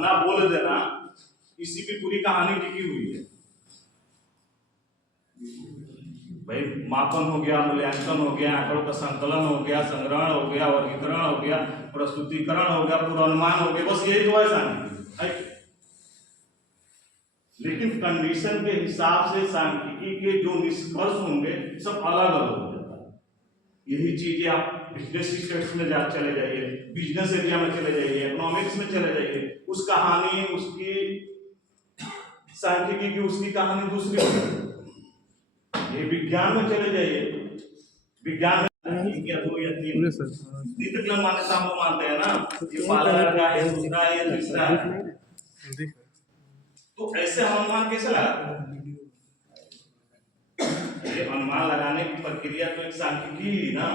ना बोल देना, इसी की पूरी कहानी टिकी हुई है भाई। मापन हो गया, मूल्यांकन हो गया, आंकड़ों का संकलन हो गया, संग्रहण हो गया, वर्गीकरण हो गया, प्रस्तुतिकरण हो गया, पूर्वानुमान हो गया, बस यही तो है सांख्यिकी। लेकिन कंडीशन के हिसाब से सांख्यिकी के जो निष्कर्ष होंगे सब अलग अलग हो जाता है। यही चीजें आप बिजनेस में चले जाइए, बिजनेस एरिया में चले जाइए, इकोनॉमिक्स में चले जाइए, उस कहानी उसकी सांख्यिकी की उसकी कहानी दूसरी होगी। ये विज्ञान में चले जाइए, विज्ञान में या दो या तीन तक मान्यता हम मानते हैं ना, ये पहला लड़का है, दूसरा है, तीसरा है। तो ऐसे हम अनुमान कैसे लगाते हैं? ये अनुमान लगाने की प्रक्रिया तो एक सांख्यिकी ही ना।